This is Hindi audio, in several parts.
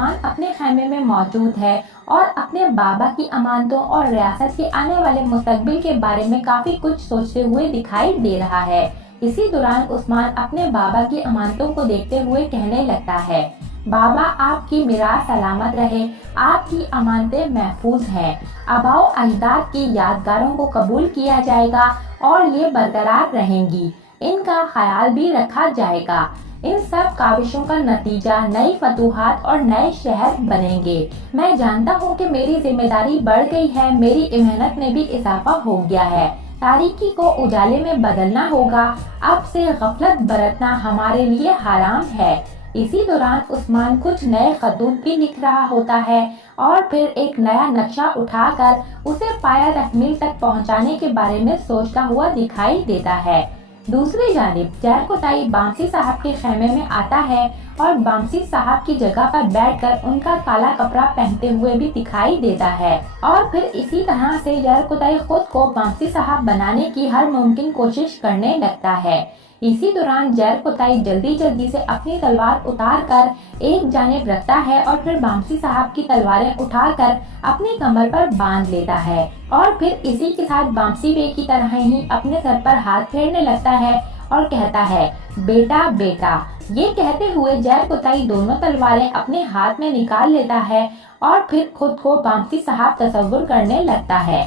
सुलेमान अपने खैमे में मौजूद है और अपने बाबा की अमानतों और रियासत के आने वाले मुस्तकबिल के बारे में काफी कुछ सोचते हुए दिखाई दे रहा है। इसी दौरान उस्मान अपने बाबा की अमानतों को देखते हुए कहने लगता है, बाबा आपकी मीरास सलामत रहे, आपकी अमानतें महफूज हैं। आबाओ अजदाद की यादगारों को कबूल किया जाएगा और ये बरकरार रहेंगी, इनका ख्याल भी रखा जाएगा। इन सब काविशों का नतीजा नई फतूहात और नए शहर बनेंगे। मैं जानता हूँ कि मेरी जिम्मेदारी बढ़ गई है, मेरी मेहनत में भी इजाफा हो गया है। तारीकी को उजाले में बदलना होगा। अब से गफलत बरतना हमारे लिए हराम है। इसी दौरान उस्मान कुछ नए खतूत भी लिख रहा होता है और फिर एक नया नक्शा उठाकर उसे पाया तकमील तक पहुंचाने के बारे में सोचता हुआ दिखाई देता है। दूसरी जानिब जरकोताई बामसी साहब के खेमे में आता है और बामसी साहब की जगह पर बैठकर उनका काला कपड़ा पहनते हुए भी दिखाई देता है और फिर इसी तरह से जरकोताई खुद को बामसी साहब बनाने की हर मुमकिन कोशिश करने लगता है। इसी दौरान जरकोताई जल्दी जल्दी से अपनी तलवार उतार कर एक जानिब रखता है और फिर बामसी साहब की तलवारें उठाकर अपनी कमर पर बांध लेता है और फिर इसी के साथ बामसी बे की तरह ही अपने सर पर हाथ फेरने लगता है और कहता है, बेटा बेटा। ये कहते हुए जरकोताई दोनों तलवारें अपने हाथ में निकाल लेता है और फिर खुद को बामसी साहब तस्वुर करने लगता है।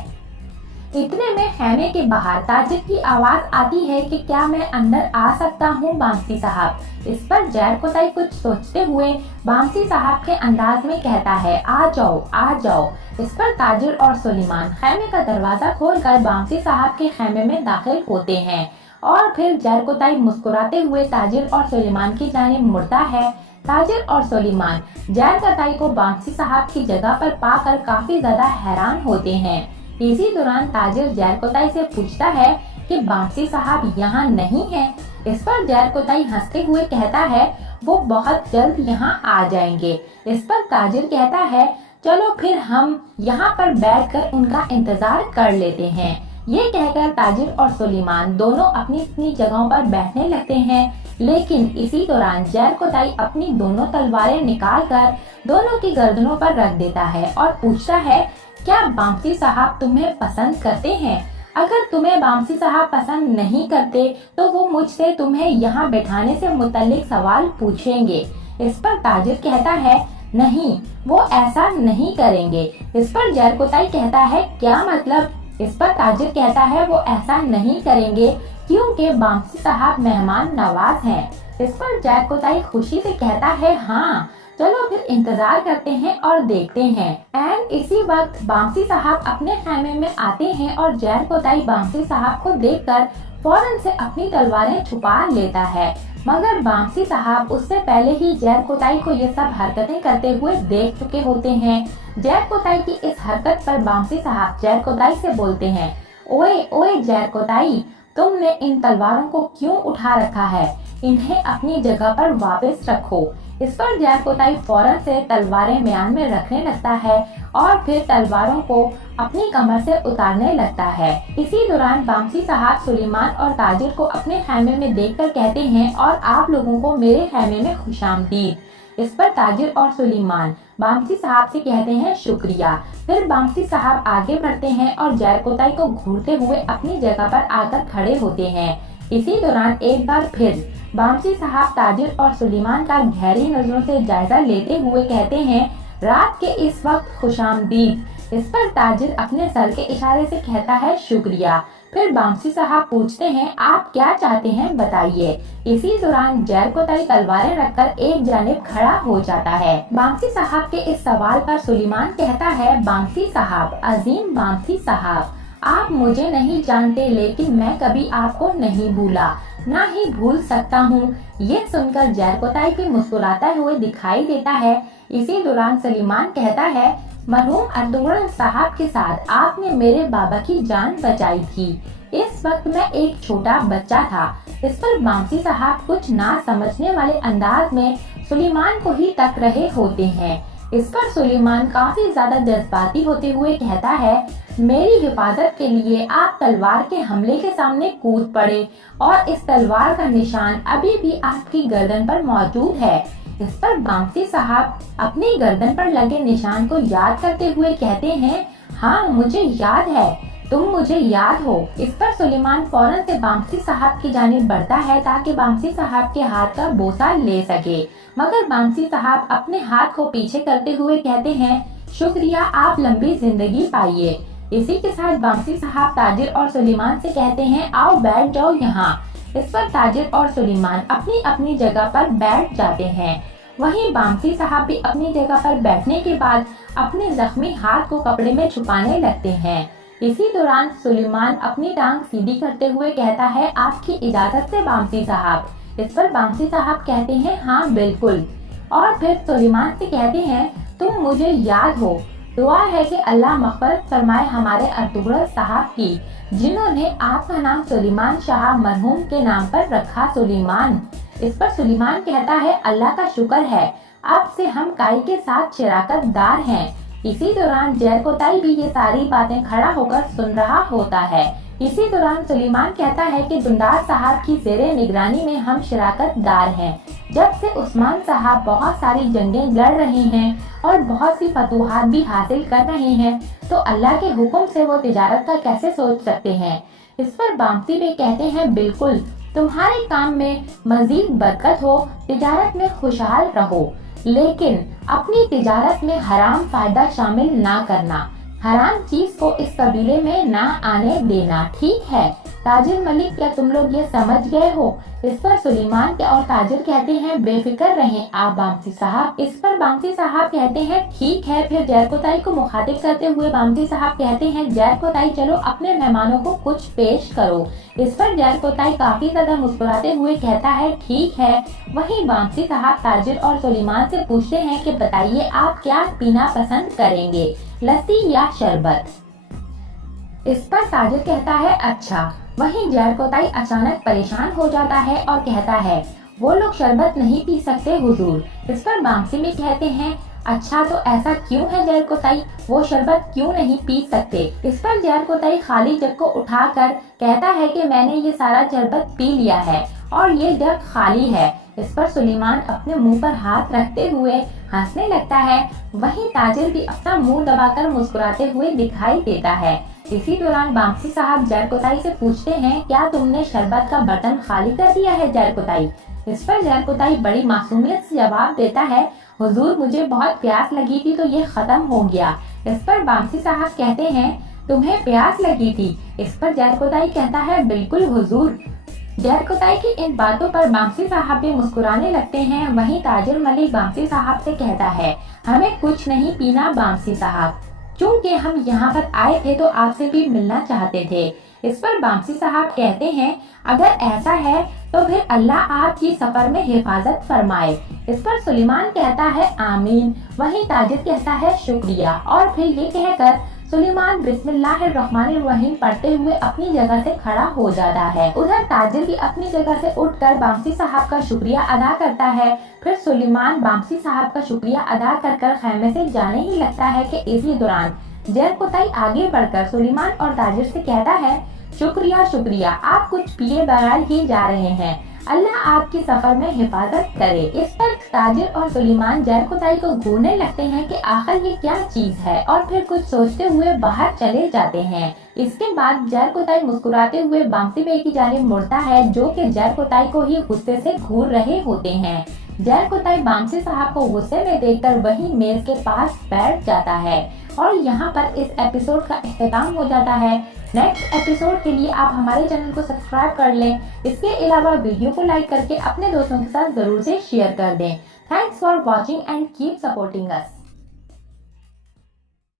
इतने में खेमे के बाहर ताजिर की आवाज आती है कि क्या मैं अंदर आ सकता हूँ बामसी साहब। इस पर जरकोताई कुछ सोचते हुए बामसी साहब के अंदाज में कहता है, आ जाओ आ जाओ। इस पर ताजिर और सुलेमान खेमे का दरवाजा खोलकर बामसी साहब के खेमे में दाखिल होते हैं और फिर जरकोताई मुस्कुराते हुए ताजिर और सुलेमान की जानिब मुड़ता है। ताजिर और सुलेमान जरकोताई को बामसी साहब की जगह पर पाकर काफी ज्यादा हैरान होते हैं। इसी दौरान ताजिर जरकोताई से पूछता है कि बामसी साहब यहाँ नहीं है। इस पर जरकोताई हंसते हुए कहता है, वो बहुत जल्द यहाँ आ जाएंगे। इस पर ताजिर कहता है, चलो फिर हम यहाँ पर बैठकर उनका इंतजार कर लेते हैं। ये कहकर ताजिर और सुलेमान दोनों अपनी अपनी जगहों पर बैठने लगते हैं, लेकिन इसी दौरान जरकोताई अपनी दोनों तलवारें निकालकर दोनों की गर्दनों पर रख देता है और पूछता है, क्या बामसी साहब तुम्हें पसंद करते हैं? अगर तुम्हें बामसी साहब पसंद नहीं करते तो वो मुझसे तुम्हें यहाँ बैठाने से मुतल्लिक सवाल पूछेंगे। इस पर ताजिर कहता है, नहीं, वो ऐसा नहीं करेंगे। इस पर जरकोताई कहता है, क्या मतलब? इस पर ताजिर कहता है, वो ऐसा नहीं करेंगे क्योंकि बामसी साहब मेहमान नवाज हैं। इस पर जरकोताई खुशी से कहता है, हाँ, चलो फिर इंतजार करते हैं और देखते हैं। एंड इसी वक्त बामसी साहब अपने खेमे में आते हैं और जरकोताई बामसी साहब को देखकर फौरन से अपनी तलवारें छुपा लेता है, मगर बामसी साहब उससे पहले ही जरकोताई को ये सब हरकतें करते हुए देख चुके होते हैं। जरकोताई की इस हरकत पर बामसी साहब जरकोताई से बोलते हैं, ओए ओए जरकोताई, तुमने इन तलवारों को क्यों उठा रखा है? इन्हें अपनी जगह पर वापस रखो। इस पर जरकोताई फौरन से तलवारें म्यान में रखने लगता है और फिर तलवारों को अपनी कमर से उतारने लगता है। इसी दौरान बामसी साहब सुलेमान और ताजिर को अपने खेमे में देखकर कहते हैं, और आप लोगों को मेरे खेमे में खुशामदीद। इस पर ताजिर और सुलेमान बामसी साहब से कहते हैं, शुक्रिया। फिर बामसी साहब आगे बढ़ते हैं और जरकोताई को घूरते हुए अपनी जगह पर आकर खड़े होते हैं। इसी दौरान एक बार फिर बामसी साहब ताजिर और सुलेमान का गहरी नजरों से जायजा लेते हुए कहते हैं, रात के इस वक्त खुशामदीद। इस पर ताजिर अपने सर के इशारे से कहता है, शुक्रिया। फिर बामसी साहब पूछते हैं, आप क्या चाहते हैं बताइए। इसी दौरान जरकोताई तलवारें रखकर एक जानिब खड़ा हो जाता है। बामसी साहब के इस सवाल पर सुलेमान कहता है, बामसी साहब, अजीम बामसी साहब, आप मुझे नहीं जानते, लेकिन मैं कभी आपको नहीं भूला, ना ही भूल सकता हूँ। ये सुनकर जरकोताई भी मुस्कुराता हुए दिखाई देता है। इसी दौरान सुलेमान कहता है, मरहूम अर्तुगरुल साहब के साथ आपने मेरे बाबा की जान बचाई थी। इस वक्त मैं एक छोटा बच्चा था। इस पर बामसी साहब कुछ ना समझने वाले अंदाज में सुलेमान को ही तक रहे होते हैं। इस पर सुलेमान काफी ज्यादा जज्बाती होते हुए कहता है, मेरी हिफाजत के लिए आप तलवार के हमले के सामने कूद पड़े और इस तलवार का निशान अभी भी आपकी गर्दन पर मौजूद है। इस पर बामसी साहब अपनी गर्दन पर लगे निशान को याद करते हुए कहते हैं, हाँ मुझे याद है, तुम मुझे याद हो। इस पर सुलेमान फौरन से बामसी साहब की जानिब बढ़ता है ताकि बामसी साहब के हाथ का बोसा ले सके, मगर बामसी साहब अपने हाथ को पीछे करते हुए कहते हैं, शुक्रिया, आप लंबी जिंदगी पाइए। इसी के साथ बामसी साहब ताजिर और सुलेमान से कहते हैं, आओ बैठ जाओ यहाँ। इस पर ताजिर और सुलेमान अपनी अपनी जगह पर बैठ जाते हैं। वहीं बामसी साहब भी अपनी जगह पर बैठने के बाद अपने जख्मी हाथ को कपड़े में छुपाने लगते हैं। इसी दौरान सुलेमान अपनी टांग सीधी करते हुए कहता है, आपकी इजाजत से बामसी साहब। इस पर बामसी साहब कहते हैं, हाँ बिल्कुल। और फिर सुलेमान से कहते हैं, तुम मुझे याद हो, दुआ है कि अल्लाह मग़फ़िरत फरमाए हमारे अर्तुगरुल साहब की, जिन्होंने आपका नाम सुलेमान शाह मरहूम के नाम पर रखा, सुलेमान। इस पर सुलेमान कहता है, अल्लाह का शुक्र है, अब से हम काई के साथ शराकत दार हैं। इसी दौरान जरकोताई भी ये सारी बातें खड़ा होकर सुन रहा होता है। इसी दौरान सुलेमान कहता है कि दुंडार साहब की ज़ेरे निगरानी में हम शराकत दार हैं। जब से उस्मान साहब बहुत सारी जंगें लड़ रहे हैं और बहुत सी फतूहात भी हासिल कर रहे हैं, तो अल्लाह के हुक्म से वो तिजारत का कैसे सोच सकते हैं। इस पर बामसी भी कहते हैं, बिल्कुल, तुम्हारे काम में मजीद बरकत हो, तिजारत में खुशहाल रहो, लेकिन अपनी तिजारत में हराम फायदा शामिल ना करना, हराम चीज को इस कबीले में ना आने देना, ठीक है ताजिर मलिक, क्या तुम लोग ये समझ गए हो। इस पर सुलेमान और ताजिर कहते हैं, बेफिक्र रहें आप बामसी साहब। इस पर बामसी साहब कहते हैं, ठीक है। फिर जरकोताई को मुखातिब करते हुए बामसी साहब कहते हैं, जरकोताई चलो अपने मेहमानों को कुछ पेश करो। इस पर जरकोताई काफी ज्यादा मुस्कुराते हुए कहता है, ठीक है। वहीं बामसी साहब ताजिर और सुलेमान से पूछते हैं कि बताइए आप क्या पीना पसंद करेंगे, लस्सी या शरबत। इस पर ताजिर कहता है, अच्छा। वहीं जरकोताई अचानक परेशान हो जाता है और कहता है, वो लोग शरबत नहीं पी सकते हुजूर। इस पर बामसी भी कहते हैं, अच्छा तो ऐसा क्यों है जरकोताई, वो शरबत क्यों नहीं पी सकते। इस पर जरकोताई खाली जग को उठाकर कहता है कि मैंने ये सारा शरबत पी लिया है और ये जग खाली है। इस पर सुलेमान अपने मुंह पर हाथ रखते हुए हंसने लगता है। वहीं ताजिर भी अपना मुंह दबाकर मुस्कुराते हुए दिखाई देता है। इसी दौरान बामसी साहब जरकोताई से पूछते हैं, क्या तुमने शरबत का बर्तन खाली कर दिया है जरकोताई। इस पर जरकोताई बड़ी मासूमियत से जवाब देता है, हुजूर मुझे बहुत प्यास लगी थी तो ये खत्म हो गया। इस पर बामसी साहब कहते हैं, तुम्हें प्यास लगी थी। इस पर जरकोताई कहता है, बिल्कुल हुजूर। जरकोताई की इन बातों पर बामसी साहब भी मुस्कुराने लगते हैं। वहीं ताजिर मलिक बामसी साहब से कहता है, हमें कुछ नहीं पीना बामसी साहब, क्योंकि हम यहाँ पर आए थे तो आपसे भी मिलना चाहते थे। इस पर बामसी साहब कहते हैं, अगर ऐसा है तो फिर अल्लाह आपकी सफर में हिफाजत फरमाए। इस पर सुलेमान कहता है, आमीन। वहीं ताजिर कहता है, शुक्रिया। और फिर ये कहकर सुलेमान बिस्मिल्लाहिर्रहमानिर्रहीम पढ़ते हुए अपनी जगह से खड़ा हो जाता है। उधर ताजिर भी अपनी जगह से उठकर बामसी साहब का शुक्रिया अदा करता है। फिर सुलेमान बामसी साहब का शुक्रिया अदा कर खैमे से जाने ही लगता है कि इसी दौरान जरकोताई आगे बढ़कर सुलेमान और ताजिर से कहता है, शुक्रिया शुक्रिया, आप कुछ पिए बगैर ही जा रहे हैं, अल्लाह आपकी सफर में हिफाजत करे। इस पर ताजिर और सुलेमान जरकोताई को घूरने लगते हैं कि आखिर ये क्या चीज है, और फिर कुछ सोचते हुए बाहर चले जाते हैं। इसके बाद जरकोताई मुस्कुराते हुए बामसी बे की जानिब मुड़ता है, जो कि जरकोताई को ही गुस्से से घूर रहे होते हैं। जरकोताई बामसी साहब को गुस्से में देखकर वही मेज के पास बैठ जाता है और यहाँ पर इस एपिसोड का इख्तिताम हो जाता है। नेक्स्ट एपिसोड के लिए आप हमारे चैनल को सब्सक्राइब कर लें। इसके अलावा वीडियो को लाइक करके अपने दोस्तों के साथ जरूर से शेयर कर दें। Thanks for watching and keep supporting us.